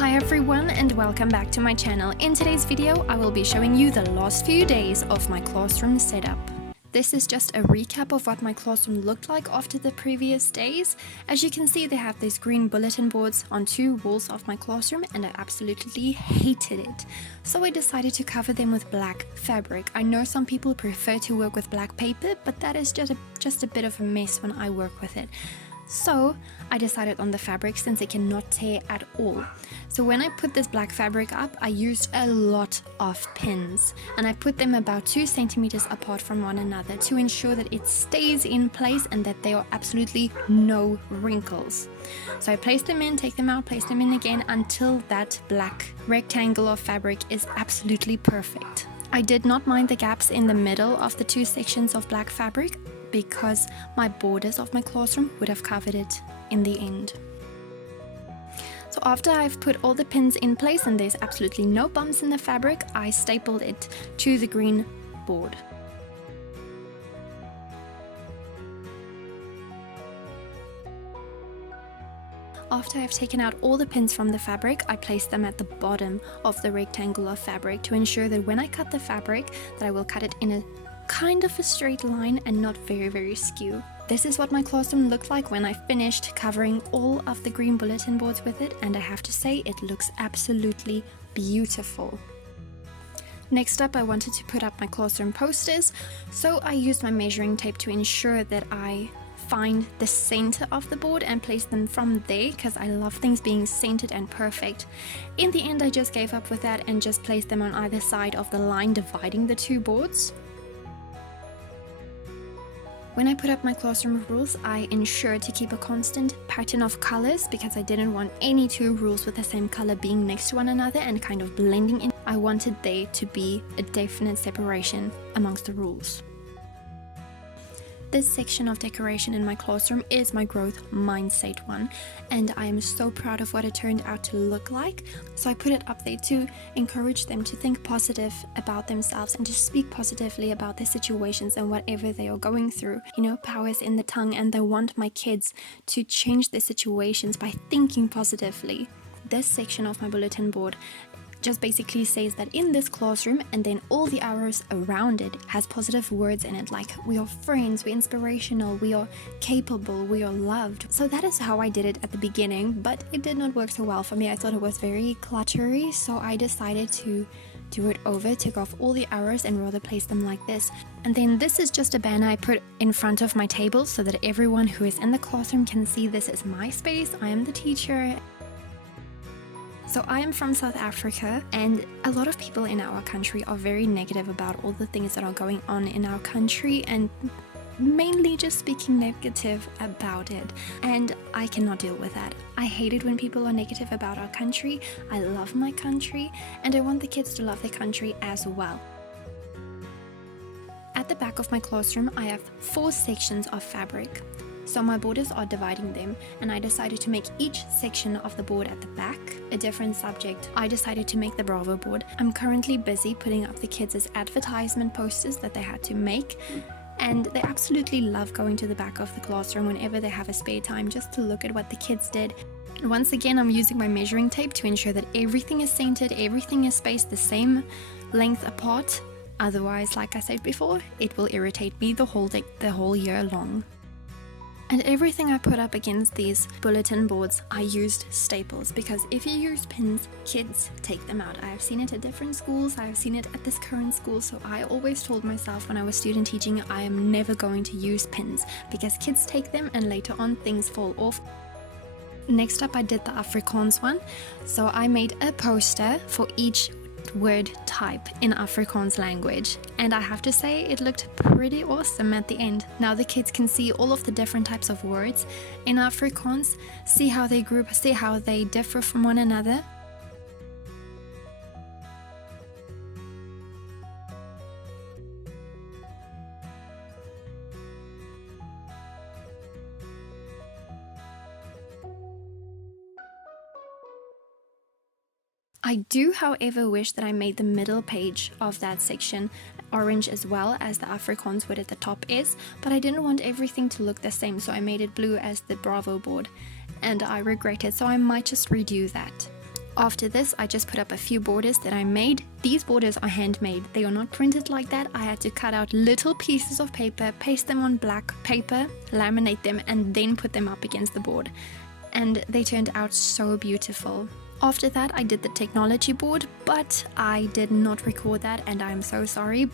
Hi everyone and welcome back to my channel. In today's video I will be showing you the last few days of my classroom setup. This is just a recap of what my classroom looked like after the previous days. As you can see, they have these green bulletin boards on two walls of my classroom and I absolutely hated it. So I decided to cover them with black fabric. I know some people prefer to work with black paper, but that is just a bit of a mess when I work with it. So I decided on the fabric since it cannot tear at all. So when I put this black fabric up, I used a lot of pins and I put them about 2 centimeters apart from one another to ensure that it stays in place and that there are absolutely no wrinkles. So I place them in, take them out, place them in again until that black rectangle of fabric is absolutely perfect. I did not mind the gaps in the middle of the 2 sections of black fabric because my borders of my classroom would have covered it in the end. So after I've put all the pins in place and there's absolutely no bumps in the fabric, I stapled it to the green board. After I've taken out all the pins from the fabric, I place them at the bottom of the rectangle of fabric to ensure that when I cut the fabric, that I will cut it in a kind of a straight line and not very skew. This is what my classroom looked like when I finished covering all of the green bulletin boards with it, and I have to say it looks absolutely beautiful. Next up, I wanted to put up my classroom posters, so I used my measuring tape to ensure that I find the center of the board and place them from there because I love things being centered and perfect. In the end, I just gave up with that and just placed them on either side of the line dividing the two boards. When I put up my classroom rules, I ensured to keep a constant pattern of colors because I didn't want any two rules with the same color being next to one another and kind of blending in. I wanted there to be a definite separation amongst the rules. This section of decoration in my classroom is my growth mindset one, and I am so proud of what it turned out to look like. So I put it up there to encourage them to think positive about themselves and to speak positively about their situations and whatever they are going through. You know, power is in the tongue, and I want my kids to change their situations by thinking positively. This section of my bulletin board just basically says that in this classroom, and then all the arrows around it has positive words in it, like we are friends, we're inspirational, we are capable, we are loved. So that is how I did it at the beginning, but it did not work so well for me. I thought it was very cluttery, so I decided to do it over, take off all the arrows and rather place them like this. And then this is just a banner I put in front of my table so that everyone who is in the classroom can see this is my space, I am the teacher. So I am from South Africa, and a lot of people in our country are very negative about all the things that are going on in our country and mainly just speaking negative about it. And I cannot deal with that. I hate it when people are negative about our country. I love my country and I want the kids to love their country as well. At the back of my classroom, I have 4 sections of fabric. So my borders are dividing them, and I decided to make each section of the board at the back a different subject. I decided to make the Bravo board. I'm currently busy putting up the kids' advertisement posters that they had to make, and they absolutely love going to the back of the classroom whenever they have a spare time just to look at what the kids did. And once again, I'm using my measuring tape to ensure that everything is centered, everything is spaced the same length apart. Otherwise, like I said before, it will irritate me the whole year long. And everything I put up against these bulletin boards, I used staples, because if you use pins, kids take them out. I have seen it at different schools, I have seen it at this current school, so I always told myself when I was student teaching, I am never going to use pins, because kids take them and later on things fall off. Next up, I did the Afrikaans one, so I made a poster for each word type in Afrikaans language, and I have to say it looked pretty awesome at the end. Now the kids can see all of the different types of words in Afrikaans, see how they group, see how they differ from one another. I do, however, wish that I made the middle page of that section orange as well as the Afrikaans wood at the top is, but I didn't want everything to look the same, so I made it blue as the Bravo board, and I regret it, so I might just redo that. After this, I just put up a few borders that I made. These borders are handmade. They are not printed like that. I had to cut out little pieces of paper, paste them on black paper, laminate them, and then put them up against the board. And they turned out so beautiful. After that, I did the technology board, but I did not record that, and I'm so sorry.